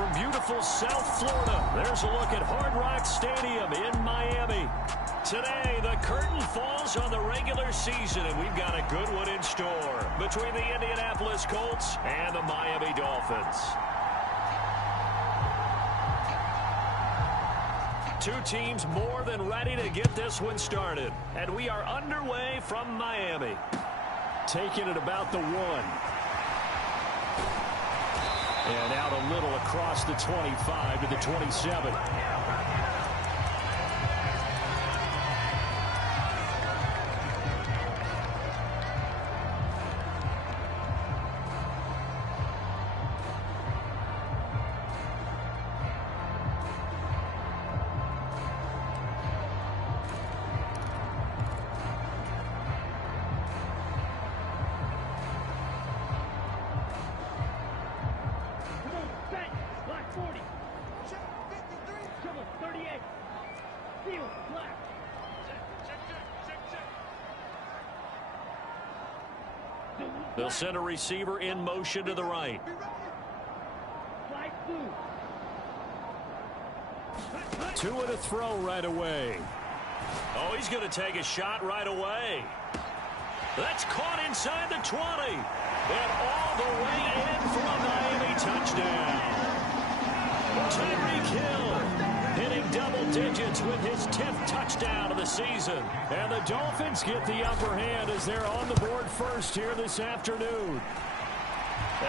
from beautiful South Florida, there's a look at Hard Rock Stadium in Miami. Today, the curtain falls on the regular season, and we've got a good one in store between the Indianapolis Colts and the Miami Dolphins. Two teams more than ready to get this one started, and we are underway from Miami. Taking it about the 1. And out a little across the 25 to the 27. They'll send a receiver in motion to the right. Two and a throw right away. Oh, he's going to take a shot right away. That's caught inside the 20. And all the way in for a Miami touchdown. Tyreek Hill hitting double digits with his 10th touchdown of the season. And the Dolphins get the upper hand as they're on the board first here this afternoon.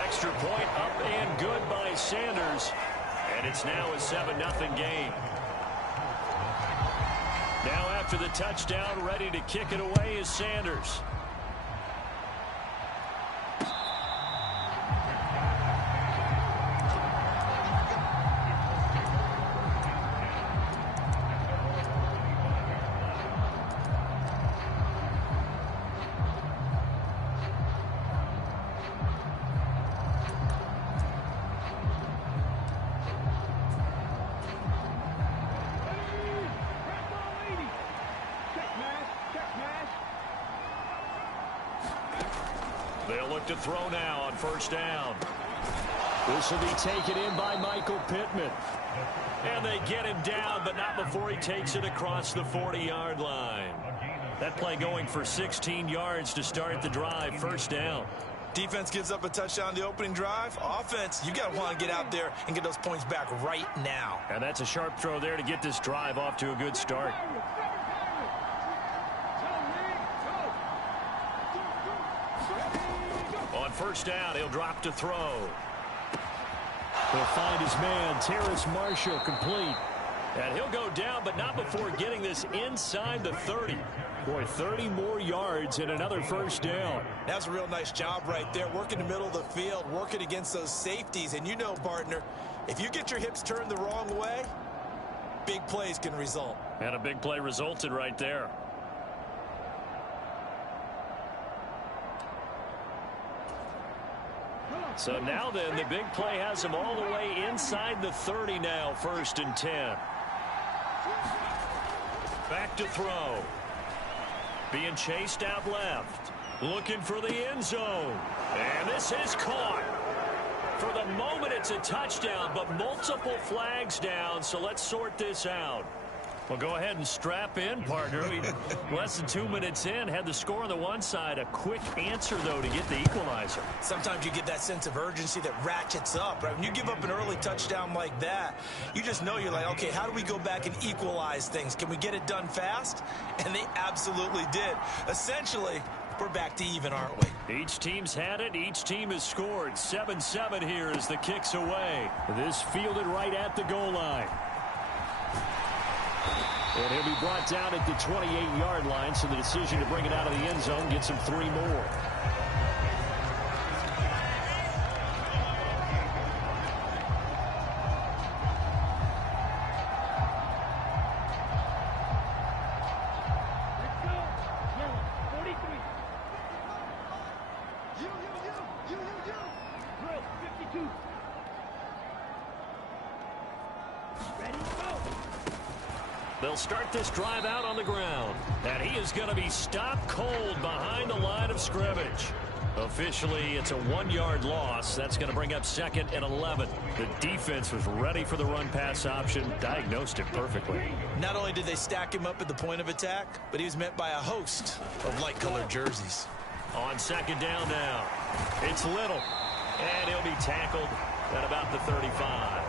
Extra point up and good by Sanders. And it's now a 7-0 game. Now after the touchdown, ready to kick it away is Sanders. They'll look to throw now on first down. This will be taken in by Michael Pittman. And they get him down, but not before he takes it across the 40-yard line. That play going for 16 yards to start the drive, first down. Defense gives up a touchdown the opening drive. Offense, you got to want to get out there and get those points back right now. And that's a sharp throw there to get this drive off to a good start. On first down, he'll drop to throw. He'll find his man, Terrace Marshall, complete. And he'll go down, but not before getting this inside the 30. Boy, 30 more yards and another first down. That's a real nice job right there. Working the middle of the field, working against those safeties. And you know, partner, if you get your hips turned the wrong way, big plays can result. And a big play resulted right there. So now then, the big play has him all the way inside the 30 now, 1st and 10. Back to throw. Being chased out left. Looking for the end zone. And this is caught. For the moment, it's a touchdown, but multiple flags down, so let's sort this out. Well, go ahead and strap in, partner. Less than 2 minutes in, had the score on the one side. A quick answer, though, to get the equalizer. Sometimes you get that sense of urgency that ratchets up, right? When you give up an early touchdown like that, you just know you're like, okay, how do we go back and equalize things? Can we get it done fast? And they absolutely did. Essentially, we're back to even, aren't we? Each team's had it. Each team has scored. 7-7 here as the kick's away. This fielded right at the goal line. And he'll be brought down at the 28-yard line, so the decision to bring it out of the end zone gets him 3 more. They'll start this drive out on the ground. And he is going to be stopped cold behind the line of scrimmage. Officially, it's a 1-yard loss. That's going to bring up 2nd and 11. The defense was ready for the run-pass option, diagnosed it perfectly. Not only did they stack him up at the point of attack, but he was met by a host of light-colored jerseys. On 2nd down now, it's Little, and he'll be tackled at about the 35.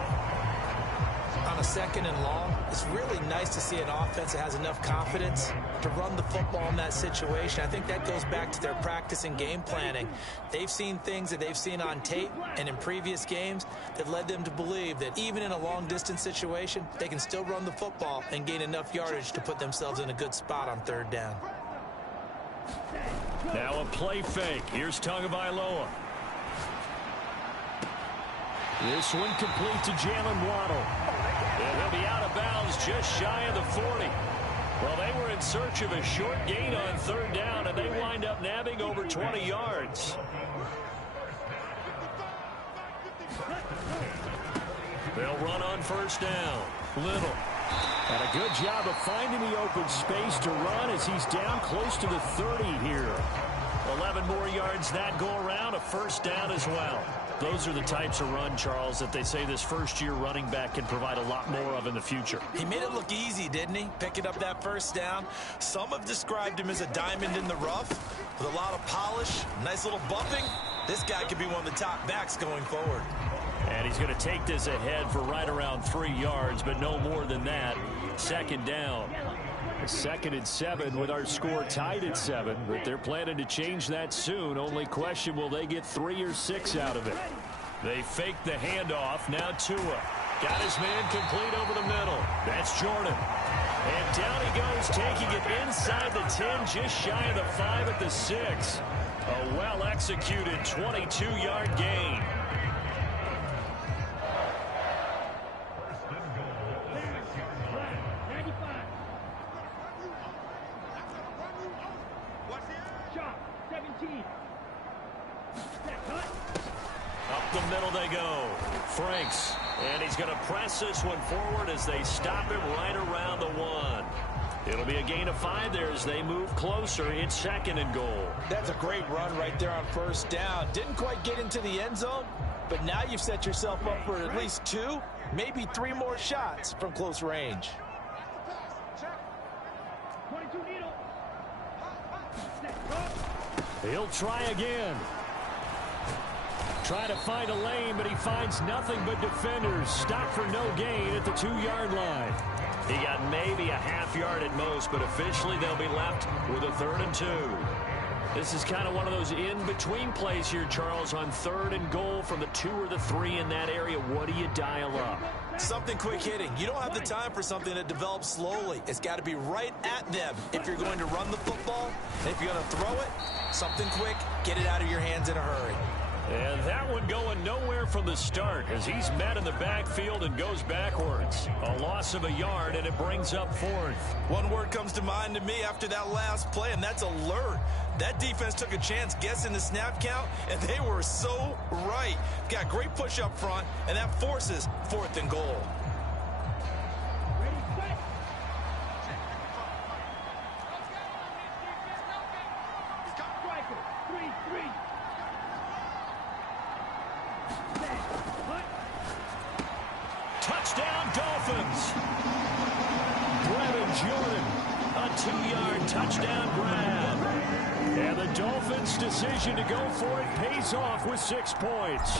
On a 2nd and long, it's really nice to see an offense that has enough confidence to run the football in that situation. I think that goes back to their practice and game planning. They've seen things that they've seen on tape and in previous games that led them to believe that even in a long-distance situation, they can still run the football and gain enough yardage to put themselves in a good spot on 3rd down. Now a play fake. Here's Tagovailoa. This one complete to Jalen Waddle. And they'll be out of bounds just shy of the 40. Well, they were in search of a short gain on 3rd down, and they wind up nabbing over 20 yards. They'll run on 1st down. Little. And a good job of finding the open space to run as he's down close to the 30 here. 11 more yards that go around, a 1st down as well. Those are the types of run, Charles, that they say this first-year running back can provide a lot more of in the future. He made it look easy, didn't he? Picking up that 1st down. Some have described him as a diamond in the rough with a lot of polish, nice little bumping. This guy could be one of the top backs going forward. And he's going to take this ahead for right around 3 yards, but no more than that. 2nd down. 2nd and 7 with our score tied at 7, but they're planning to change that soon. Only question, will they get 3 or 6 out of it? They fake the handoff. Now Tua. Got his man complete over the middle. That's Jordan. And down he goes, taking it inside the 10, just shy of the 5 at the 6. A well-executed 22-yard gain. Up the middle they go. Franks. And he's going to press this one forward as they stop him right around the 1. It'll be a gain of 5 there as they move closer. It's 2nd and goal. That's a great run right there on 1st down. Didn't quite get into the end zone, but now you've set yourself up for at least 2, maybe 3 more shots from close range. He'll try again. Try to find a lane, but he finds nothing but defenders. Stop for no gain at the 2-yard line. He got maybe a half yard at most, but officially they'll be left with a 3rd and 2. This is kind of one of those in-between plays here, Charles, on 3rd and goal from the 2 or the 3 in that area. What do you dial up? Something quick hitting. You don't have the time for something that develops slowly. It's got to be right at them if you're going to run the football. And if you're going to throw it, something quick, get it out of your hands in a hurry. And that one going nowhere from the start as he's met in the backfield and goes backwards. A loss of a yard, and it brings up 4th. One word comes to mind to me after that last play, and that's alert. That defense took a chance guessing the snap count, and they were so right. Got great push up front, and that forces 4th and goal. Touchdown, Dolphins. Brevin Jordan, a 2-yard touchdown grab. And the Dolphins' decision to go for it pays off with 6 points.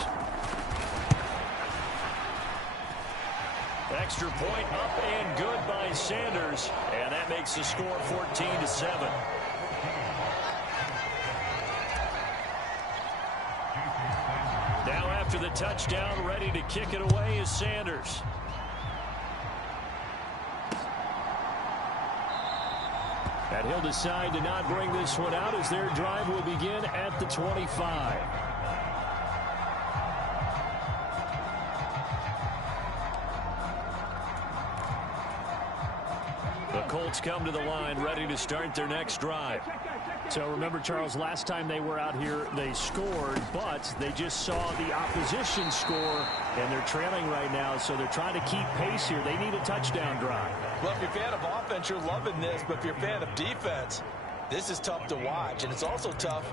Extra point up and good by Sanders. And that makes the score 14-7. Now after the touchdown, ready to kick it away is Sanders. And he'll decide to not bring this one out as their drive will begin at the 25. The Colts come to the line ready to start their next drive. So remember, Charles, last time they were out here, they scored, but they just saw the opposition score, and they're trailing right now, so they're trying to keep pace here. They need a touchdown drive. Well, if you're a fan of offense, you're loving this, but if you're a fan of defense, This is tough to watch, and it's also tough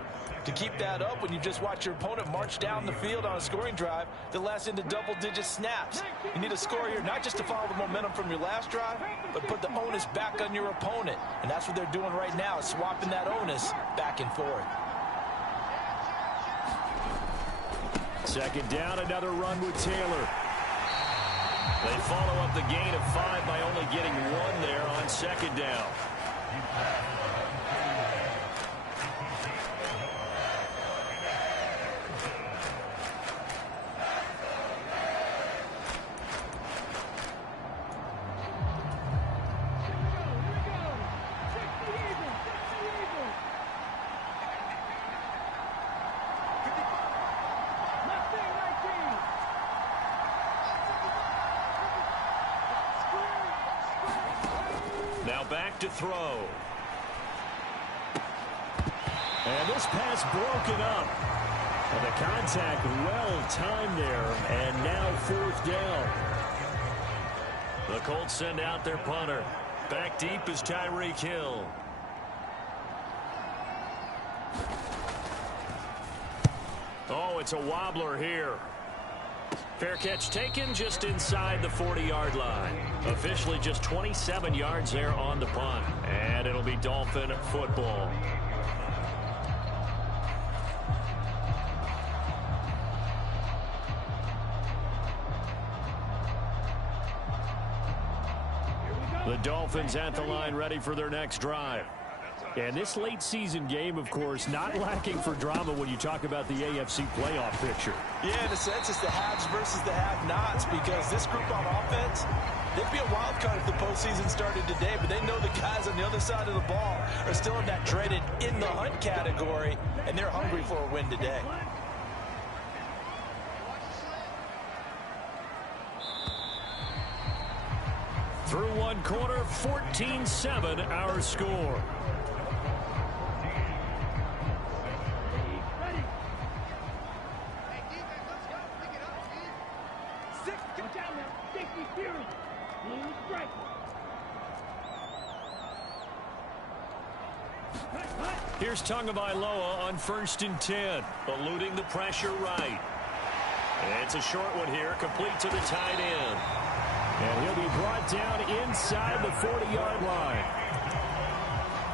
to keep that up when you just watch your opponent march down the field on a scoring drive that lasts into double-digit snaps. You need a score here not just to follow the momentum from your last drive, but put the onus back on your opponent. And that's what they're doing right now, swapping that onus back and forth. Second down, another run with Taylor. They follow up the gain of 5 by only getting 1 there on second down. Now back to throw. And this pass broken up. And the contact well timed there. And now 4th down. The Colts send out their punter. Back deep is Tyreek Hill. Oh, it's a wobbler here. Fair catch taken just inside the 40-yard line. Officially just 27 yards there on the punt. And it'll be Dolphin football. The Dolphins at the line ready for their next drive. And this late season game, of course, not lacking for drama when you talk about the AFC playoff picture. Yeah, in a sense, it's the haves versus the have-nots, because this group on offense, they'd be a wild card if the postseason started today, but they know the guys on the other side of the ball are still in that dreaded in the hunt category, and they're hungry for a win today. Through one quarter, 14-7 our score. Here's Tagovailoa on 1st and 10, eluding the pressure right. And it's a short one here, complete to the tight end. And he'll be brought down inside the 40-yard line.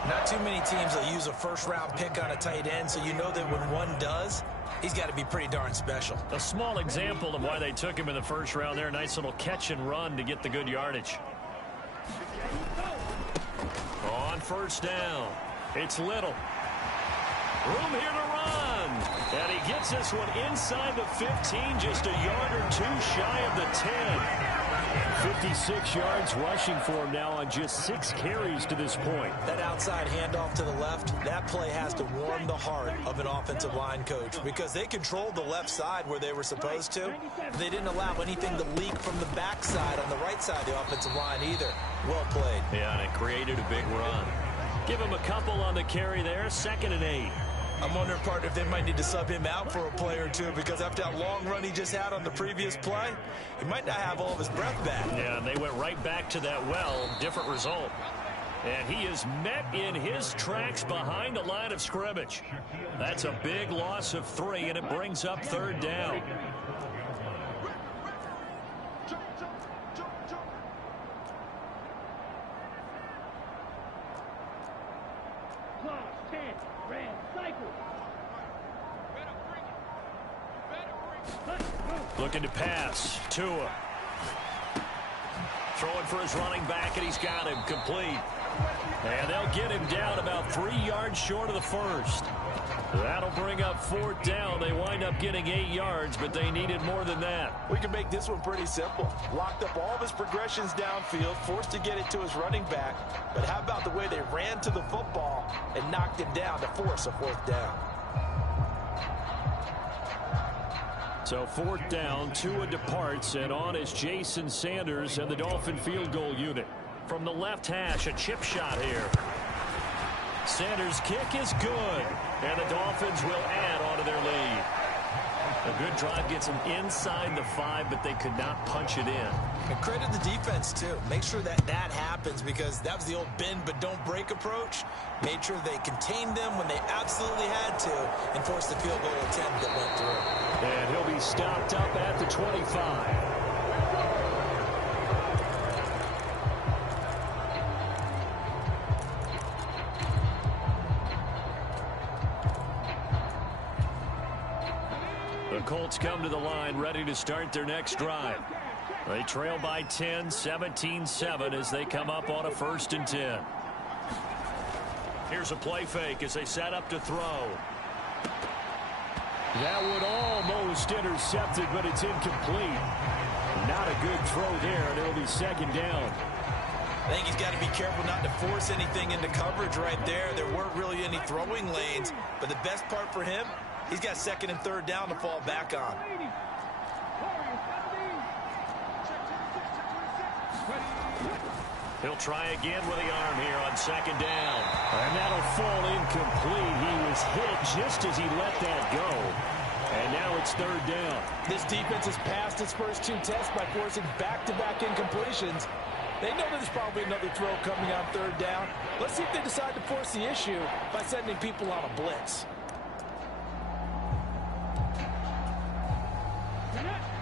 Not too many teams will use a first-round pick on a tight end, so you know that when one does, he's got to be pretty darn special. A small example of why they took him in the first round there. Nice little catch and run to get the good yardage. On 1st down, it's Little. Room here to run. And he gets this one inside the 15, just a yard or 2 shy of the 10. 56 yards rushing for him now on just 6 carries to this point. That outside handoff to the left, that play has to warm the heart of an offensive line coach, because they controlled the left side where they were supposed to. They didn't allow anything to leak from the backside on the right side of the offensive line either. Well played. Yeah, and it created a big run. Give him a couple on the carry there, 2nd and 8. I'm wondering, partner, if they might need to sub him out for a play or two, because after that long run he just had on the previous play, he might not have all of his breath back. Yeah, and they went right back to that well. Different result. And he is met in his tracks behind the line of scrimmage. That's a big loss of 3, and it brings up 3rd down. Looking to pass. Tua. Throwing for his running back, and he's got him complete. And they'll get him down about 3 yards short of the 1st. That'll bring up 4th down. They wind up getting 8 yards, but they needed more than that. We can make this one pretty simple. Locked up all of his progressions downfield, forced to get it to his running back. But how about the way they ran to the football and knocked him down to force a 4th down? So 4th down, Tua departs, and on is Jason Sanders and the Dolphin field goal unit. From the left hash, a chip shot here. Sanders' kick is good, and the Dolphins will add onto their lead. A good drive gets them inside the 5, but they could not punch it in. And credit the defense, too. Make sure that happens, because that was the old bend but don't break approach. Made sure they contained them when they absolutely had to and forced the field goal attempt that went through. And he'll be stopped up at the 25. The Colts come to the line ready to start their next drive. They trail by 10, 17-7 as they come up on a 1st and 10. Here's a play fake as they set up to throw. That would almost intercepted, but it's incomplete. Not a good throw there, and it'll be 2nd down. I think he's got to be careful not to force anything into coverage right there. There weren't really any throwing lanes, but the best part for him, he's got 2nd and 3rd down to fall back on. He'll try again with the arm here on 2nd down. And that'll fall incomplete. He was hit just as he let that go. And now it's 3rd down. This defense has passed its first 2 tests by forcing back-to-back incompletions. They know there's probably another throw coming on 3rd down. Let's see if they decide to force the issue by sending people on a blitz.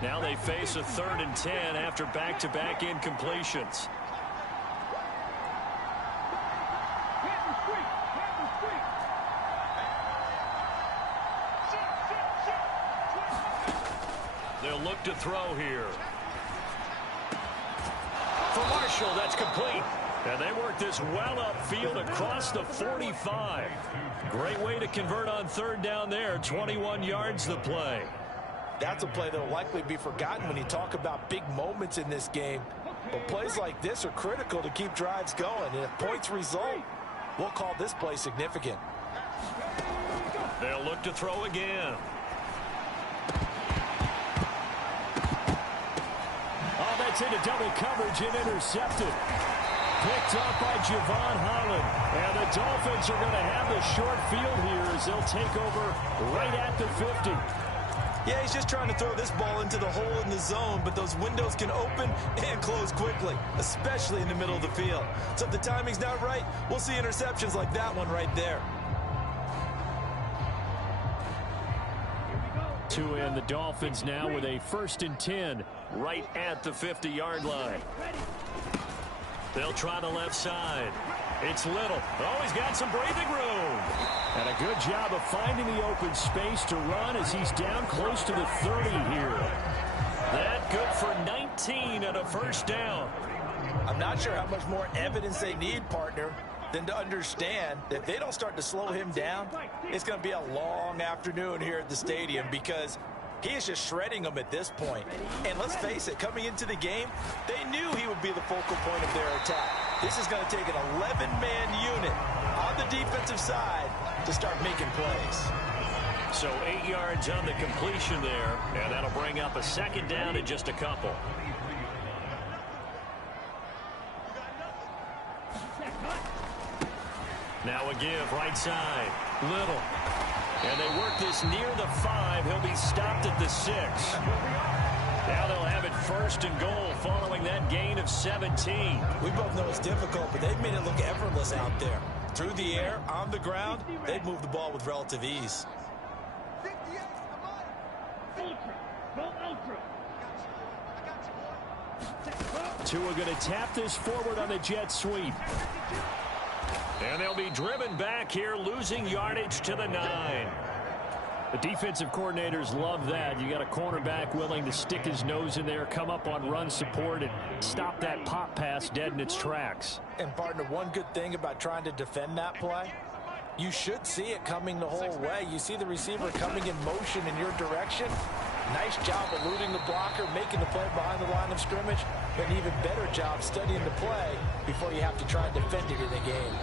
Now they face a 3rd and 10 after back-to-back incompletions. They'll look to throw here. For Marshall, that's complete. And they work this well upfield across the 45. Great way to convert on 3rd down there. 21 yards the play. That's a play that will likely be forgotten when you talk about big moments in this game. But plays like this are critical to keep drives going. And if points result, we'll call this play significant. They'll look to throw again. Oh, that's into double coverage and intercepted. Picked up by Javon Holland. And the Dolphins are going to have the short field here as they'll take over right at the 50. Yeah, he's just trying to throw this ball into the hole in the zone, but those windows can open and close quickly, especially in the middle of the field. So if the timing's not right, we'll see interceptions like that one right there. Two in, the Dolphins now with a 1st and 10 right at the 50-yard line. They'll try the left side. It's Little. Oh, he's got some breathing room. And a good job of finding the open space to run as he's down close to the 30 here. That good for 19 and a 1st down. I'm not sure how much more evidence they need, partner, than to understand that if they don't start to slow him down, it's going to be a long afternoon here at the stadium, because he is just shredding them at this point. And let's face it, coming into the game, they knew he would be the focal point of their attack. This is going to take an 11-man unit on the defensive side to start making plays. So 8 yards on the completion there, and that'll bring up a 2nd down in just a couple. Now a give right side. Little. And they work this near the 5. He'll be stopped at the 6. Now they'll have it 1st and goal following that gain of 17. We both know it's difficult, but they've made it look effortless out there. Through the air, on the ground, they've moved the ball with relative ease. Tua going to tap this forward on the jet sweep. And they'll be driven back here, losing yardage to the 9. The defensive coordinators love that. You got a cornerback willing to stick his nose in there, come up on run support, and stop that pop pass dead in its tracks. And, partner, one good thing about trying to defend that play, you should see it coming the whole way. You see the receiver coming in motion in your direction. Nice job eluding the blocker, making the play behind the line of scrimmage, but an even better job studying the play before you have to try and defend it in a game.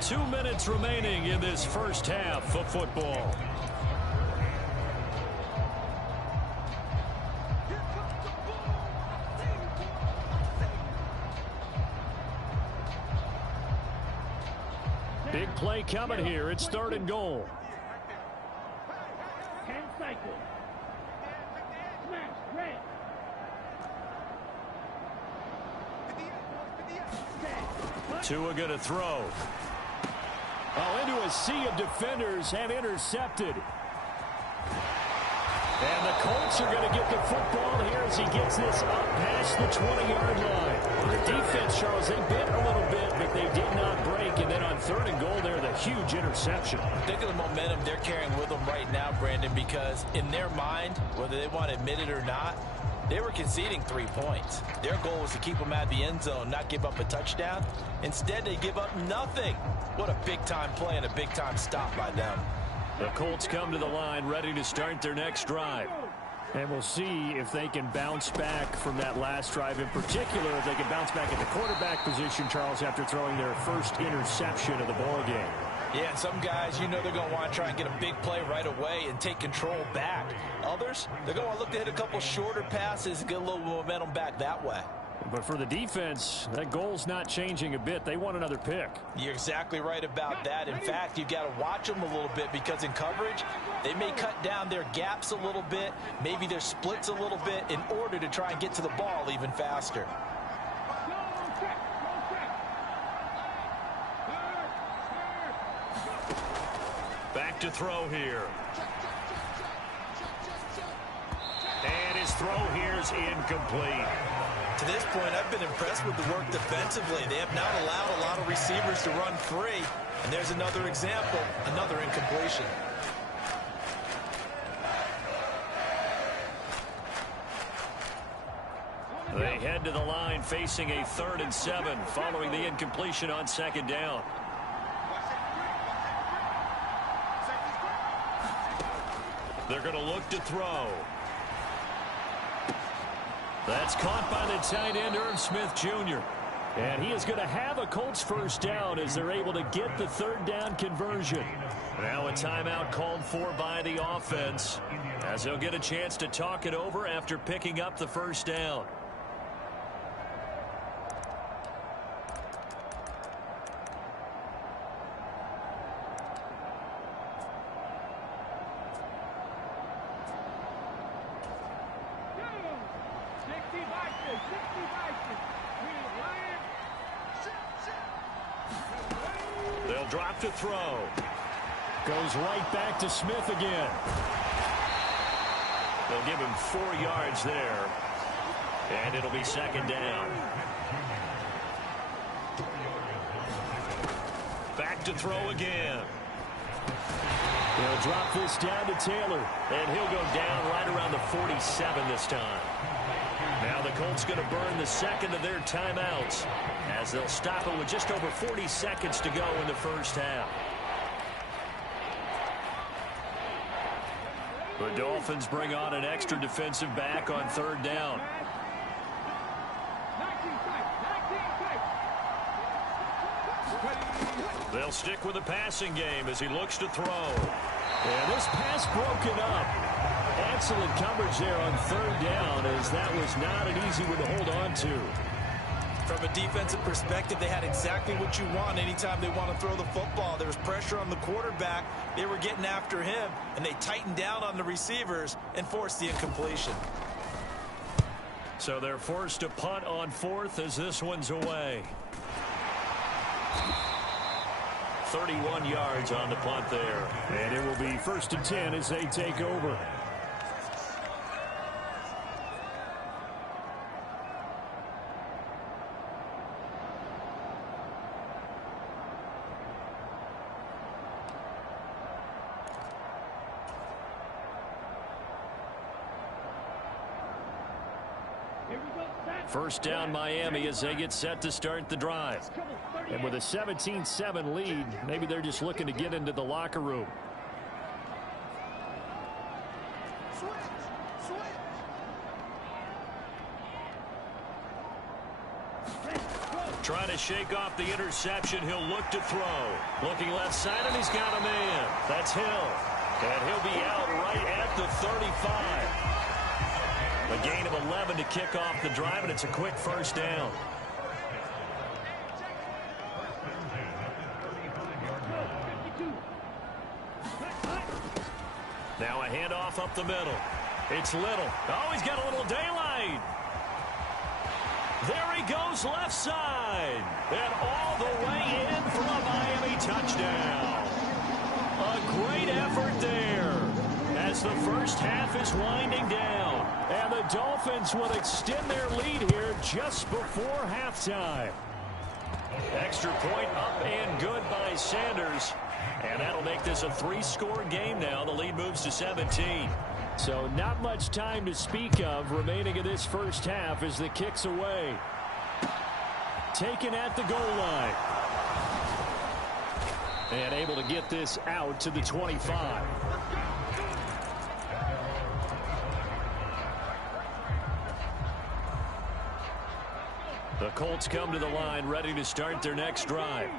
2 minutes remaining in this first half of football. Big play coming here. It's 3rd and goal. Tua going to throw. Oh, into a sea of defenders and intercepted. And the Colts are going to get the football here as he gets this up past the 20-yard line. The defense, Charles, they bit a little bit, but they did not break. And then on 3rd and goal there, the huge interception. Think of the momentum they're carrying with them right now, Brandon, because in their mind, whether they want to admit it or not, they were conceding 3 points. Their goal was to keep them out of the end zone, not give up a touchdown. Instead, they give up nothing. What a big-time play and a big-time stop by them. The Colts come to the line ready to start their next drive. And we'll see if they can bounce back from that last drive, in particular, if they can bounce back at the quarterback position, Charles, after throwing their first interception of the ball game. Yeah, and some guys, you know they're going to want to try and get a big play right away and take control back. Others, they're going to want to look to hit a couple shorter passes and get a little momentum back that way. But for the defense, that goal's not changing a bit. They want another pick. You're exactly right about that. In fact, you've got to watch them a little bit because in coverage, they may cut down their gaps a little bit, maybe their splits a little bit in order to try and get to the ball even faster. Back to throw here. And his throw here is incomplete. To this point, I've been impressed with the work defensively. They have not allowed a lot of receivers to run free. And there's another example, another incompletion. They head to the line facing a 3rd and 7 following the incompletion on 2nd down. They're going to look to throw. That's caught by the tight end, Smith Jr. And he is going to have a Colts first down as they're able to get the 3rd down conversion. Now a timeout called for by the offense as they'll get a chance to talk it over after picking up the first down. They'll drop to throw. Goes right back to Smith again. They'll give him 4 yards there. And it'll be 2nd down. Back to throw again. They'll drop this down to Taylor. And he'll go down right around the 47 this time. Now the Colts going to burn the 2nd of their timeouts as they'll stop it with just over 40 seconds to go in the first half. The Dolphins bring on an extra defensive back on 3rd down. They'll stick with the passing game as he looks to throw. And this pass broken up. Excellent coverage there on 3rd down, as that was not an easy one to hold on to. From a defensive perspective, they had exactly what you want anytime they want to throw the football. There was pressure on the quarterback. They were getting after him, and they tightened down on the receivers and forced the incompletion. So they're forced to punt on 4th as this one's away. 31 yards on the punt there. And it will be 1st and 10 as they take over. First down Miami as they get set to start the drive. And with a 17-7 lead, maybe they're just looking to get into the locker room. Trying to shake off the interception. He'll look to throw. Looking left side, and he's got a man. That's Hill. And he'll be out right at the 35. A gain of 11 to kick off the drive, and it's a quick first down. Now a handoff up the middle. It's Little. Oh, he's got a little daylight. There he goes goes left side. And all the way in for a Miami touchdown. A great effort there as the first half is winding down. And the Dolphins will extend their lead here just before halftime. Extra point up and good by Sanders. And that'll make this a 3-score game now. The lead moves to 17. So not much time to speak of remaining in this first half as the kick's away. Taken at the goal line. And able to get this out to the 25. The Colts come to the line ready to start their next drive.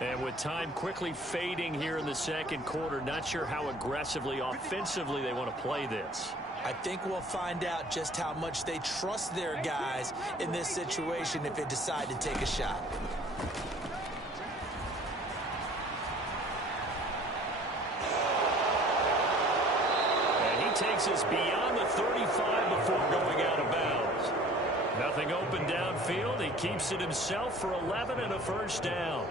And with time quickly fading here in the second quarter, not sure how aggressively, offensively they want to play this. I think we'll find out just how much they trust their guys in this situation if they decide to take a shot. And he takes us beyond the 35 before going out of bounds. Nothing open downfield. He keeps it himself for 11 and a first down.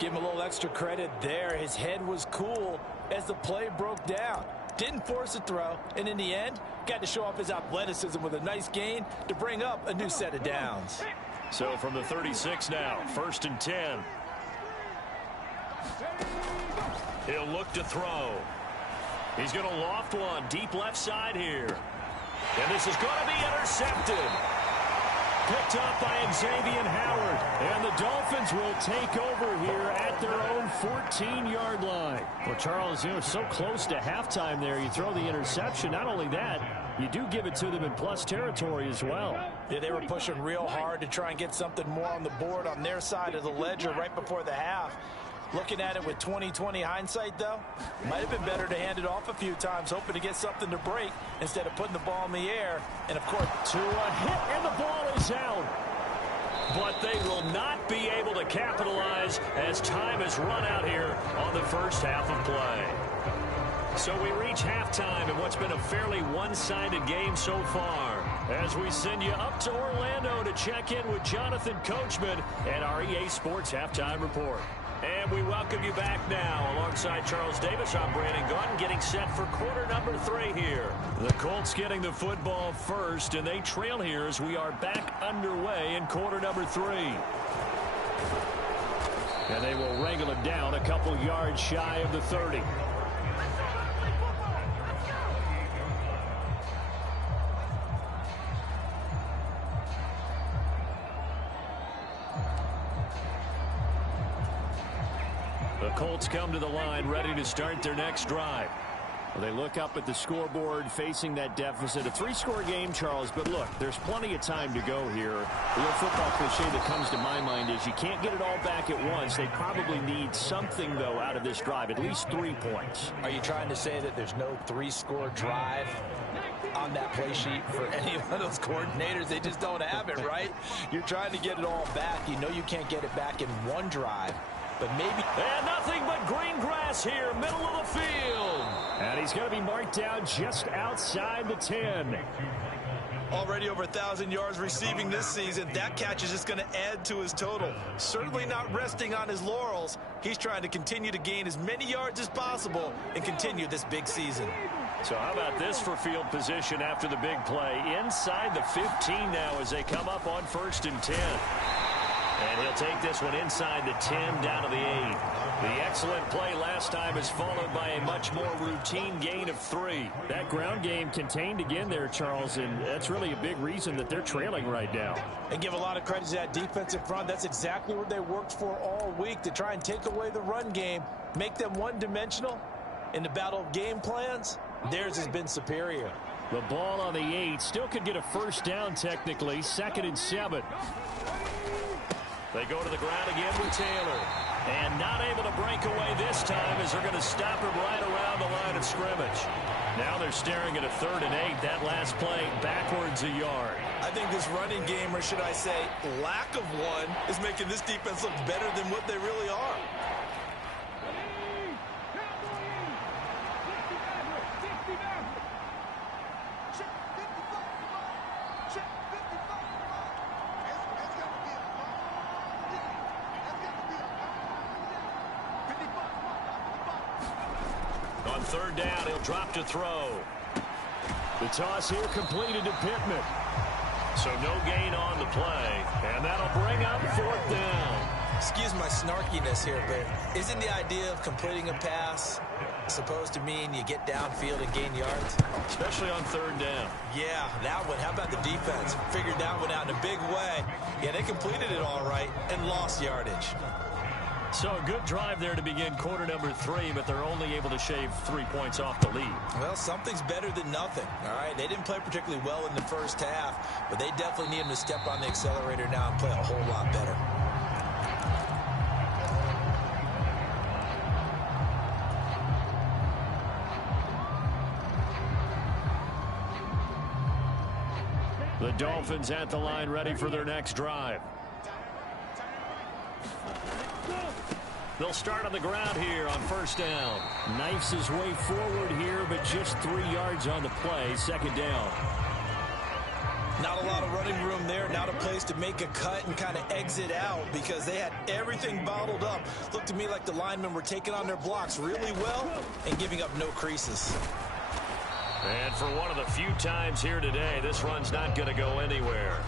Give him a little extra credit there. His head was cool as the play broke down. Didn't force a throw, and in the end, got to show off his athleticism with a nice gain to bring up a new set of downs. So from the 36 now, 1st and 10. He'll look to throw. He's going to loft one deep left side here. And this is going to be intercepted. Picked up by Xavier Howard. And the Dolphins will take over here at their own 14-yard line. Well, Charles, so close to halftime there. You throw the interception. Not only that, you do give it to them in plus territory as well. Yeah, they were pushing real hard to try and get something more on the board on their side of the ledger right before the half. Looking at it with 20/20 hindsight, though, might have been better to hand it off a few times, hoping to get something to break instead of putting the ball in the air. And, of course, to a hit, and the ball is out. But they will not be able to capitalize as time has run out here on the first half of play. So we reach halftime in what's been a fairly one-sided game so far. As we send you up to Orlando to check in with Jonathan Coachman and our EA Sports Halftime Report. And we welcome you back now. Alongside Charles Davis, I'm Brandon Gaudin, getting set for quarter number 3 here. The Colts getting the football first, and they trail here as we are back underway in quarter number 3. And they will wrangle it down a couple yards shy of the 30. The Colts come to the line ready to start their next drive. Well, they look up at the scoreboard facing that deficit. A 3-score game, Charles, but look, there's plenty of time to go here. The old football cliche that comes to my mind is you can't get it all back at once. They probably need something, though, out of this drive, at least 3 points. Are you trying to say that there's no 3-score drive on that play sheet for any of those coordinators? They just don't have it, right? You're trying to get it all back. You know you can't get it back in one drive. But maybe. And nothing but green grass here, middle of the field. And he's going to be marked down just outside the 10. Already over 1,000 yards receiving this season. That catch is just going to add to his total. Certainly not resting on his laurels. He's trying to continue to gain as many yards as possible and continue this big season. So how about this for field position after the big play? Inside the 15 now as they come up on 1st and 10. And he'll take this one inside the 10 down to the 8. The excellent play last time is followed by a much more routine gain of 3. That ground game contained again there, Charles, and that's really a big reason that they're trailing right now. And give a lot of credit to that defensive front. That's exactly what they worked for all week, to try and take away the run game, make them one-dimensional. In the battle of game plans, theirs has been superior. The ball on the 8 still could get a first down technically. 2nd and 7. They go to the ground again with Taylor. And not able to break away this time as they're going to stop him right around the line of scrimmage. Now they're staring at a 3rd and 8. That last play backwards a yard. I think this running game, or should I say lack of one, is making this defense look better than what they really are. On third down, he'll drop to throw. The toss here completed to Pittman. So no gain on the play, and that'll bring up fourth down. Excuse my snarkiness here, but isn't the idea of completing a pass supposed to mean you get downfield and gain yards? Especially on third down. Yeah, that one. How about the defense? Figured that one out in a big way. Yeah, they completed it all right and lost yardage. So a good drive there to begin quarter number 3, but they're only able to shave 3 points off the lead. Well, something's better than nothing, all right? They didn't play particularly well in the first half, but they definitely need them to step on the accelerator now and play a whole lot better. The Dolphins at the line, ready for their next drive. They'll start on the ground here on first down. Knifes his way forward here, but just 3 yards on the play. Second down. Not a lot of running room there. Not a place to make a cut and kind of exit out because they had everything bottled up. Looked to me like the linemen were taking on their blocks really well and giving up no creases. And for one of the few times here today, this run's not going to go anywhere.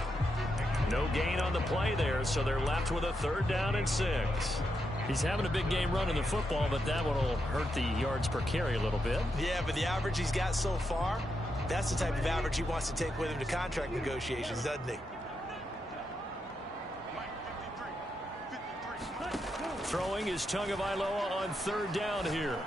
No gain on the play there, so they're left with a third down and 6. He's having a big game running the football, but that one will hurt the yards per carry a little bit. Yeah, but the average he's got so far, that's the type of average he wants to take with him to contract negotiations, doesn't he? Throwing is Tagovailoa on third down here.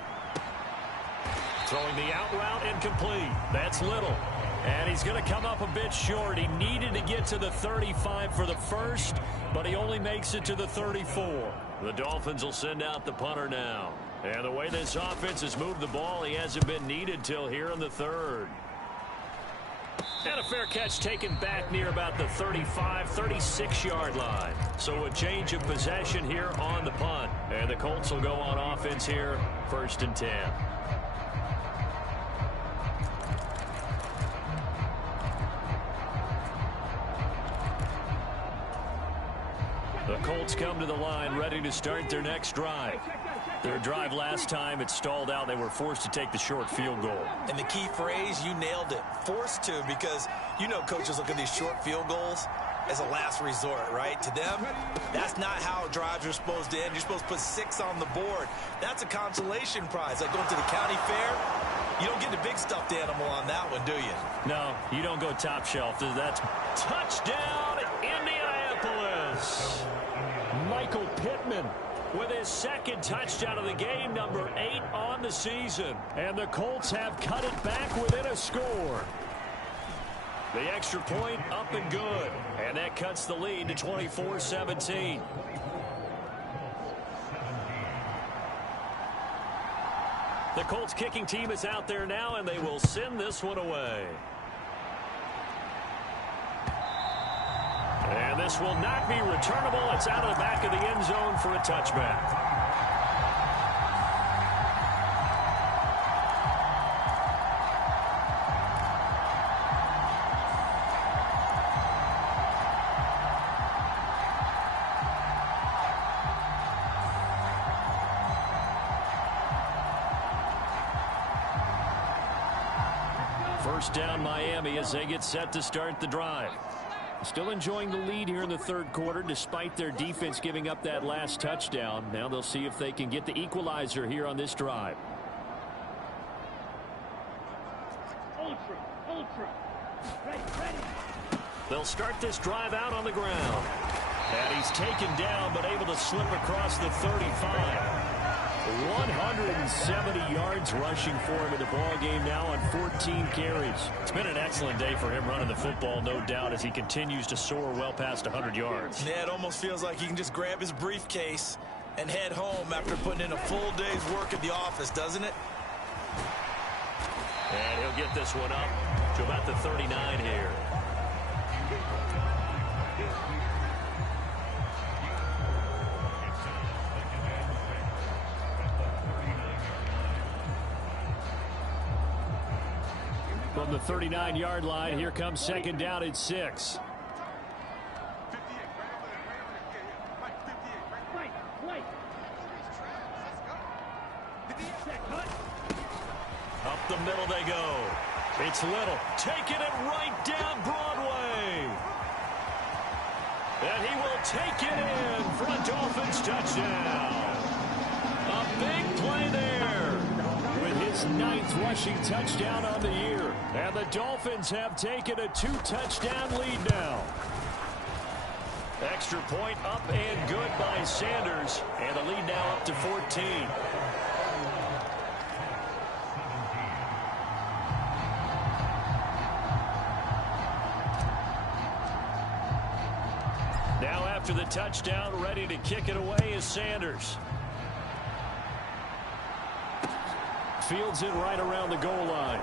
Throwing the out route incomplete. That's Little. And he's going to come up a bit short. He needed to get to the 35 for the first, but he only makes it to the 34. The Dolphins will send out the punter now. And the way this offense has moved the ball, he hasn't been needed till here in the third. And a fair catch taken back near about the 35, 36-yard line. So a change of possession here on the punt. And the Colts will go on offense here, 1st and 10. The Colts come to the line ready to start their next drive. Their drive last time, it stalled out. They were forced to take the short field goal. And the key phrase, you nailed it, forced to, because you know coaches look at these short field goals as a last resort, right? To them, that's not how drives are supposed to end. You're supposed to put 6 on the board. That's a consolation prize. Like going to the county fair, you don't get the big stuffed animal on that one, do you? No, you don't go top shelf. That's touchdown, Indianapolis. Michael Pittman with his second touchdown of the game, number 8 on the season. And the Colts have cut it back within a score. The extra point up and good. And that cuts the lead to 24-17. The Colts kicking team is out there now, and they will send this one away. And this will not be returnable. It's out of the back of the end zone for a touchback. First down Miami as they get set to start the drive. Still enjoying the lead here in the third quarter despite their defense giving up that last touchdown. Now they'll see if they can get the equalizer here on this drive. They'll start this drive out on the ground. And he's taken down but able to slip across the 35. 170 yards rushing for him in the ball game now on 14 carries. It's been an excellent day for him running the football, no doubt, as he continues to soar well past 100 yards. Yeah, it almost feels like he can just grab his briefcase and head home after putting in a full day's work at the office, doesn't it? And he'll get this one up to about the 39 here. From the 39-yard line, here comes second down at 6. Up the middle they go. It's Little taking it right down Broadway. And he will take it in for a Dolphins touchdown. A big play there. With his 9th rushing touchdown on the year. And the Dolphins have taken a 2-touchdown lead now. Extra point up and good by Sanders. And the lead now up to 14. Now after the touchdown, ready to kick it away is Sanders. Fields it right around the goal line.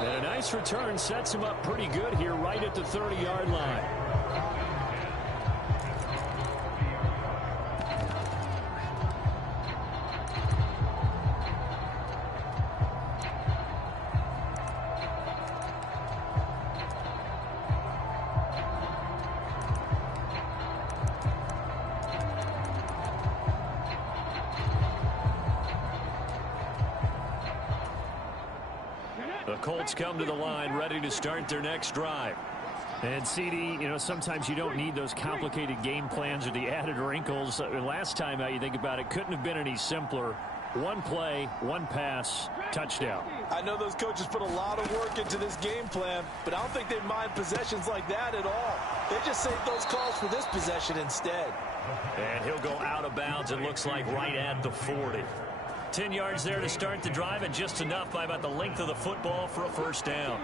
And a nice return sets him up pretty good here right at the 30-yard line. The Colts come to the line ready to start their next drive. And CD, you know, sometimes you don't need those complicated game plans or the added wrinkles. Last time out, you think about it, couldn't have been any simpler. One play, one pass, touchdown. I know those coaches put a lot of work into this game plan, but I don't think they mind possessions like that at all. They just save those calls for this possession instead. And he'll go out of bounds, it looks like, right at the 40. 10 yards there to start the drive, and just enough by about the length of the football for a first down.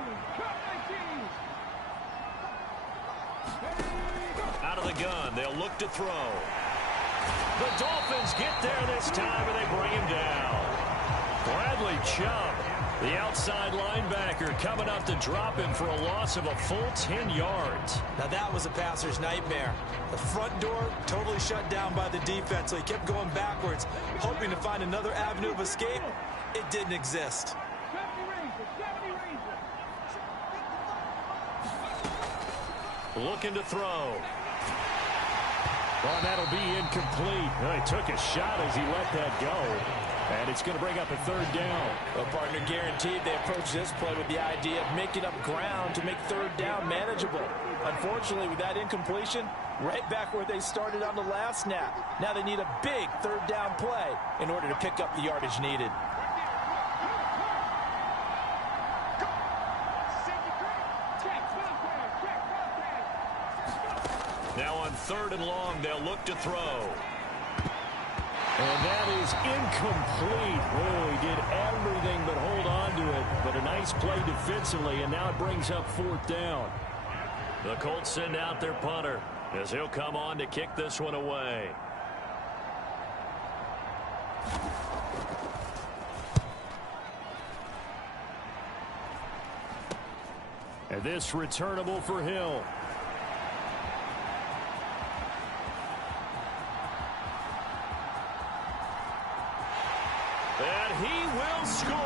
Out of the gun, they'll look to throw. The Dolphins get there this time, and they bring him down. Bradley Chubb, the outside linebacker, coming up to drop him for a loss of a full 10 yards. Now that was a passer's nightmare. The front door totally shut down by the defense, so he kept going backwards, hoping to find another avenue of escape. It didn't exist. Looking to throw. Well, that'll be incomplete. He took a shot as he let that go. And it's going to bring up a third down. Well, partner, guaranteed they approach this play with the idea of making up ground to make third down manageable. Unfortunately, with that incompletion, right back where they started on the last snap. Now they need a big third down play in order to pick up the yardage needed. Now on 3rd and long, they'll look to throw. And that is incomplete. Oh, he did everything but hold on to it. But a nice play defensively, and now it brings up 4th down. The Colts send out their punter as he'll come on to kick this one away. And this returnable for Hill. And he will score.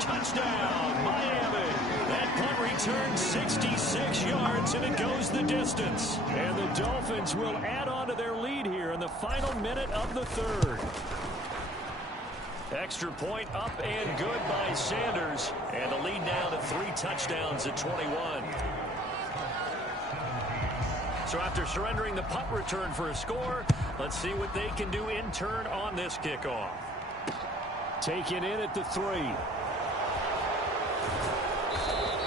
Touchdown, Miami. That punt return 66 yards, and it goes the distance. And the Dolphins will add on to their lead here in the final minute of the 3rd. Extra point up and good by Sanders. And the lead now to 3 touchdowns at 21. So after surrendering the punt return for a score, let's see what they can do in turn on this kickoff. Taken in at the 3.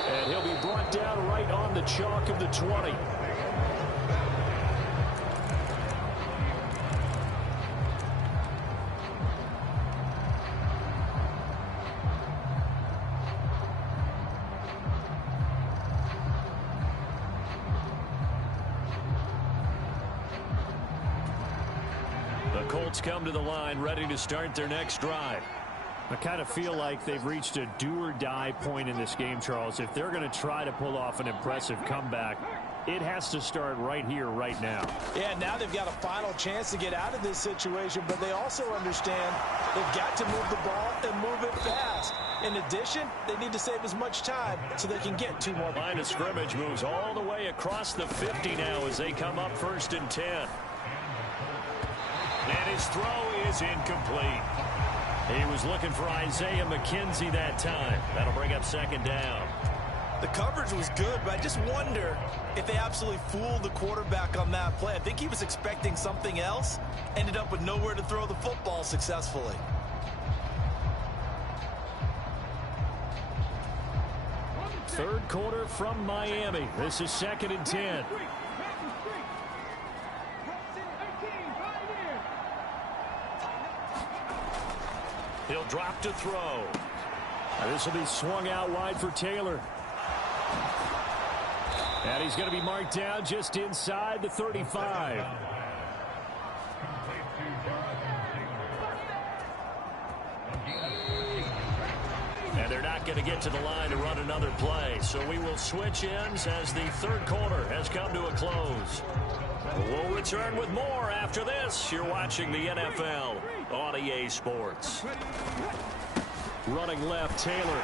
And he'll be brought down right on the chalk of the 20. The Colts come to the line ready to start their next drive. I kind of feel like they've reached a do-or-die point in this game, Charles. If they're going to try to pull off an impressive comeback, it has to start right here, right now. Yeah, now they've got a final chance to get out of this situation, but they also understand they've got to move the ball and move it fast. In addition, they need to save as much time so they can get 2 more. Line of scrimmage moves all the way across the 50 now as they come up 1st and 10. And his throw is incomplete. He was looking for Isaiah McKenzie that time. That'll bring up second down. The coverage was good, but I just wonder if they absolutely fooled the quarterback on that play. I think he was expecting something else, ended up with nowhere to throw the football successfully. Third quarter from Miami. This is 2nd and 10. He'll drop to throw. This will be swung out wide for Taylor. And he's going to be marked down just inside the 35. And they're not going to get to the line to run another play. So we will switch ends as the third quarter has come to a close. We'll return with more after this. You're watching the NFL on EA Sports. Running left, Taylor.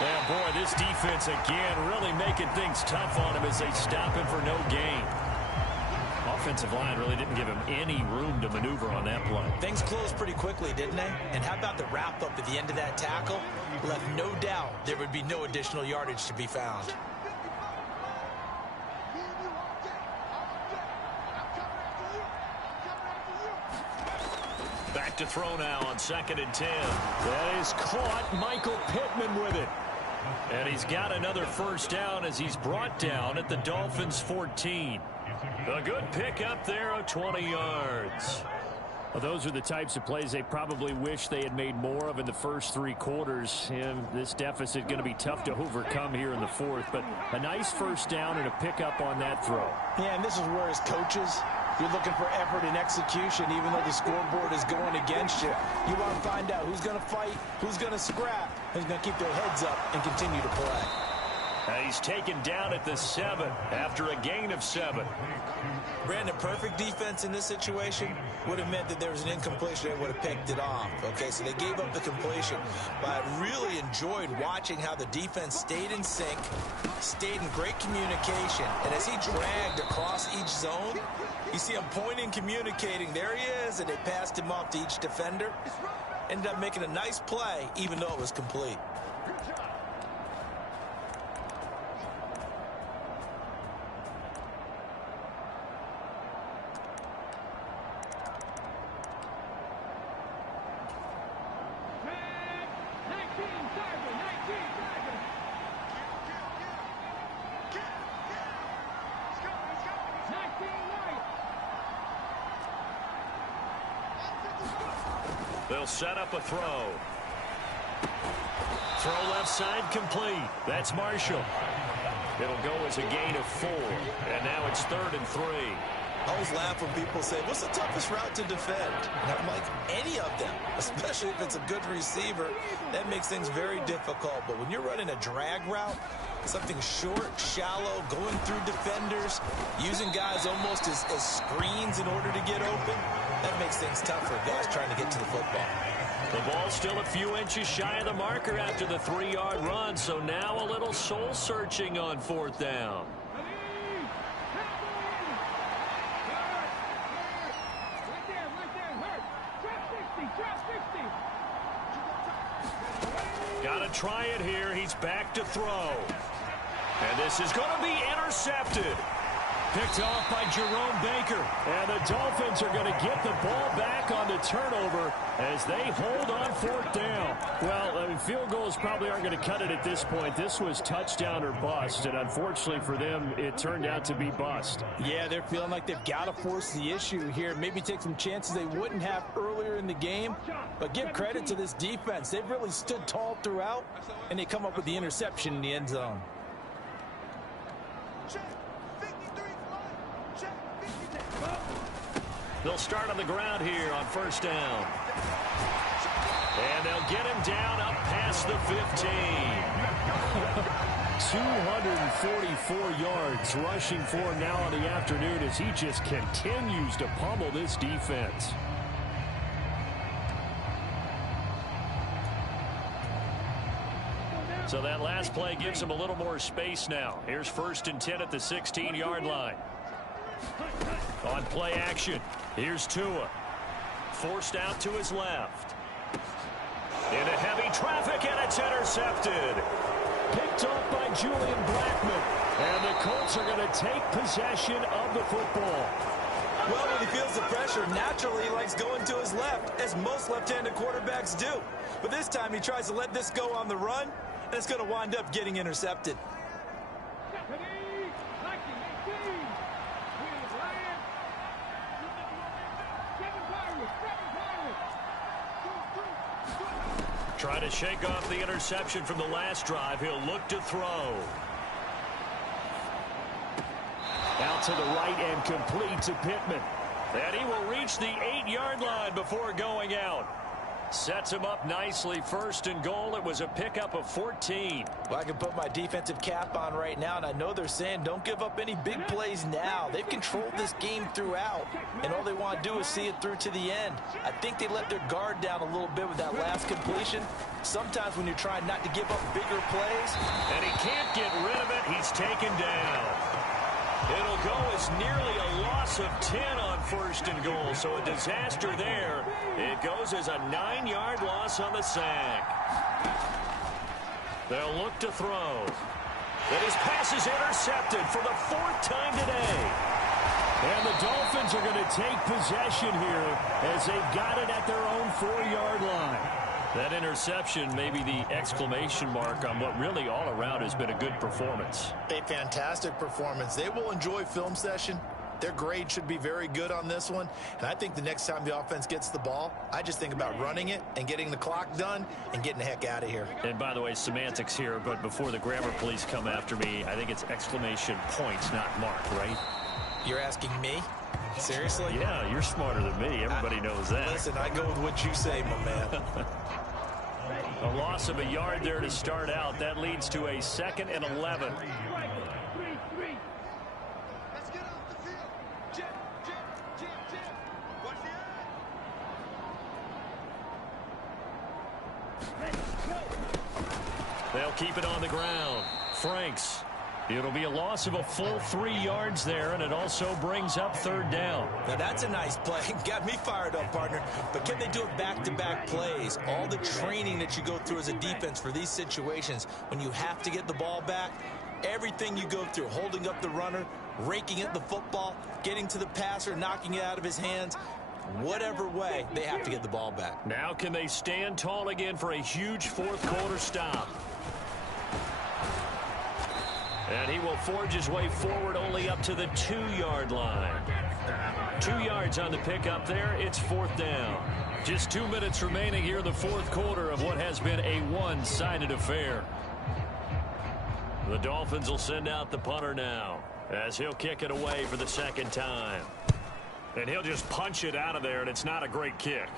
Yeah, boy, this defense again really making things tough on him as they stop him for no gain. Offensive line really didn't give him any room to maneuver on that play. Things closed pretty quickly, didn't they? And how about the wrap-up at the end of that tackle? Left no doubt there would be no additional yardage to be found. Back to throw now on 2nd and 10. That is caught. Michael Pittman with it. And he's got another first down as he's brought down at the Dolphins' 14. A good pick up there of 20 yards. Well, those are the types of plays they probably wish they had made more of in the first 3 quarters. And this deficit going to be tough to overcome here in the fourth. But a nice first down and a pickup on that throw. Yeah, and this is where as coaches, you're looking for effort and execution, even though the scoreboard is going against you. You want to find out who's going to fight, who's going to scrap, who's going to keep their heads up and continue to play. And he's taken down at the 7 after a gain of 7. Brandon, perfect defense in this situation would have meant that there was an incompletion. They would have picked it off. Okay, so they gave up the completion. But I really enjoyed watching how the defense stayed in sync, stayed in great communication. And as he dragged across each zone, you see him pointing, communicating. There he is, and they passed him off to each defender. Ended up making a nice play, even though it was complete. They'll set up a throw. Throw left side complete. That's Marshall. It'll go as a gain of 4. And now it's 3rd and 3. I always laugh when people say, what's the toughest route to defend? And I'm like, any of them, especially if it's a good receiver, that makes things very difficult. But when you're running a drag route, something short, shallow, going through defenders, using guys almost as screens in order to get open, that makes things tough for guys trying to get to the football. The ball's still a few inches shy of the marker after the 3-yard run, so now a little soul-searching on 4th down. Got to try it here. He's back to throw. And this is going to be intercepted. Picked off by Jerome Baker. And the Dolphins are going to get the ball back on the turnover as they hold on 4th down. Well, I mean, field goals probably aren't going to cut it at this point. This was touchdown or bust, and unfortunately for them, it turned out to be bust. Yeah, they're feeling like they've got to force the issue here. Maybe take some chances they wouldn't have earlier in the game. But give credit to this defense. They've really stood tall throughout, and they come up with the interception in the end zone. They'll start on the ground here on 1st down. And they'll get him down up past the 15. 244 yards rushing for him now on the afternoon as he just continues to pummel this defense. So that last play gives him a little more space now. Here's 1st and 10 at the 16-yard line. On play action, here's Tua. Forced out to his left. Into heavy traffic, and it's intercepted. Picked off by Julian Blackmon. And the Colts are going to take possession of the football. Well, when he feels the pressure, naturally he likes going to his left, as most left-handed quarterbacks do. But this time he tries to let this go on the run, and it's going to wind up getting intercepted. Trying to shake off the interception from the last drive. He'll look to throw. Out to the right and complete to Pittman. And he will reach the 8-yard line before going out. Sets him up nicely. 1st and goal. It was a pickup of 14. Well, I can put my defensive cap on right now, and I know they're saying don't give up any big plays now. They've controlled this game throughout, and all they want to do is see it through to the end. I think they let their guard down a little bit with that last completion. Sometimes when you're trying not to give up bigger plays. And he can't get rid of it. He's taken down. It'll go as nearly a loss of 10 on 1st and goal, so a disaster there. It goes as a 9-yard loss on the sack. They'll look to throw. And his pass is intercepted for the 4th time today. And the Dolphins are going to take possession here as they've got it at their own 4-yard line. That interception may be the exclamation mark on what really all around has been a good performance. A fantastic performance. They will enjoy film session. Their grade should be very good on this one. And I think the next time the offense gets the ball, I just think about running it and getting the clock done and getting the heck out of here. And by the way, semantics here, but before the grammar police come after me, I think it's exclamation points, not mark, right? You're asking me? Seriously? Yeah, you're smarter than me. Everybody knows that. Listen, I go with what you say, my man. A loss of a yard there to start out. That leads to a 2nd and 11. They'll keep it on the ground. Franks. It'll be a loss of a full 3 yards there, and it also brings up 3rd down. Now, that's a nice play. Got me fired up, partner. But can they do it back-to-back plays? All the training that you go through as a defense for these situations, when you have to get the ball back, everything you go through, holding up the runner, raking at the football, getting to the passer, knocking it out of his hands, whatever way, they have to get the ball back. Now can they stand tall again for a huge 4th quarter stop? And he will forge his way forward only up to the 2-yard line. 2 yards on the pickup there. It's 4th down. Just 2 minutes remaining here in the 4th quarter of what has been a one-sided affair. The Dolphins will send out the punter now as he'll kick it away for the 2nd time. And he'll just punch it out of there, and it's not a great kick.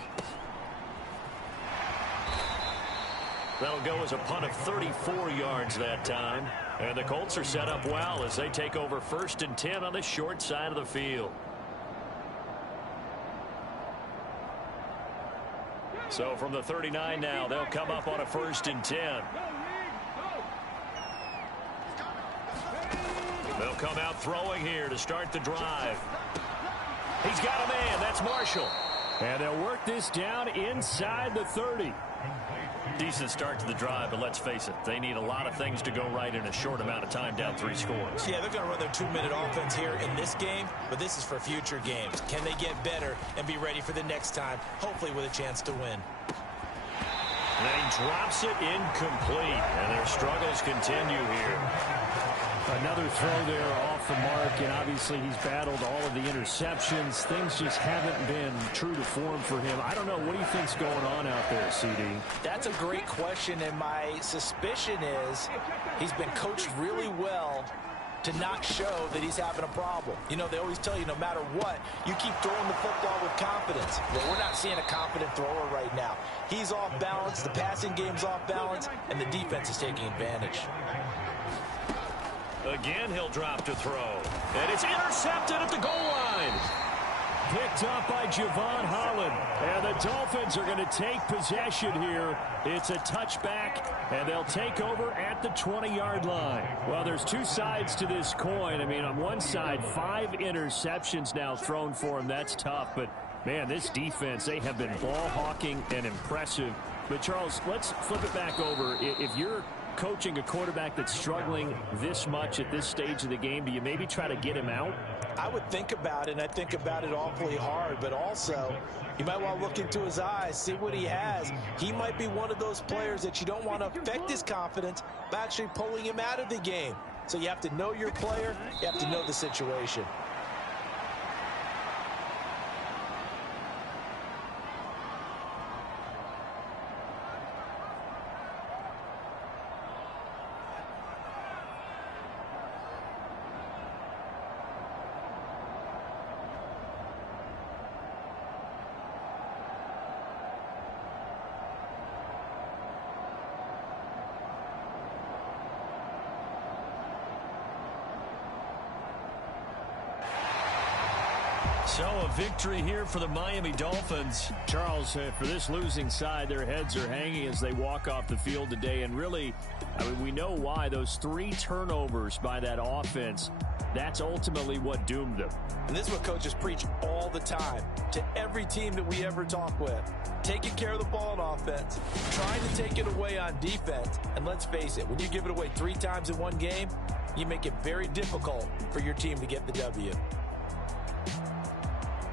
That'll go as a punt of 34 yards that time. And the Colts are set up well as they take over 1st and 10 on the short side of the field. So from the 39 now, they'll come up on a 1st and 10. They'll come out throwing here to start the drive. He's got a man. That's Marshall. And they'll work this down inside the 30. Decent start to the drive, but let's face it, they need a lot of things to go right in a short amount of time, down 3 scores. Yeah, they're going to run their 2-minute offense here in this game, but this is for future games. Can they get better and be ready for the next time, hopefully with a chance to win? And then he drops it incomplete, and their struggles continue here. Another throw there off the mark, and obviously he's battled all of the interceptions. Things just haven't been true to form for him. I don't know. What do you think's going on out there, CD? That's a great question, and my suspicion is he's been coached really well to not show that he's having a problem. You know, they always tell you no matter what, you keep throwing the football with confidence. Well, we're not seeing a confident thrower right now. He's off balance, the passing game's off balance, and the defense is taking advantage. Again, he'll drop to throw. And it's intercepted at the goal line. Picked up by Javon Holland. And the Dolphins are going to take possession here. It's a touchback, and they'll take over at the 20-yard line. Well, there's 2 sides to this coin. I mean, on one side, 5 interceptions now thrown for him. That's tough, but man, this defense, they have been ball hawking and impressive. But, Charles, let's flip it back over. If you're coaching a quarterback that's struggling this much at this stage of the game, do you maybe try to get him out? I would think about it, and I think about it awfully hard, but also you might want to look into his eyes, see what he has. He might be one of those players that you don't want to affect his confidence by actually pulling him out of the game. So you have to know your player, you have to know the situation. So a victory here for the Miami Dolphins. Charles, for this losing side, their heads are hanging as they walk off the field today. And really, I mean, we know why. Those 3 turnovers by that offense, that's ultimately what doomed them. And this is what coaches preach all the time to every team that we ever talk with. Taking care of the ball on offense, trying to take it away on defense. And let's face it, when you give it away 3 times in one game, you make it very difficult for your team to get the W.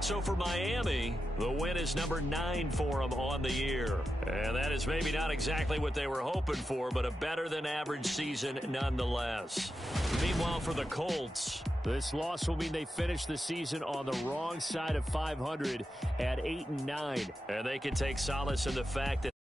So for Miami, the win is number 9 for them on the year. And that is maybe not exactly what they were hoping for, but a better than average season nonetheless. Meanwhile, for the Colts, this loss will mean they finish the season on the wrong side of 500 at 8-9. and they can take solace in the fact that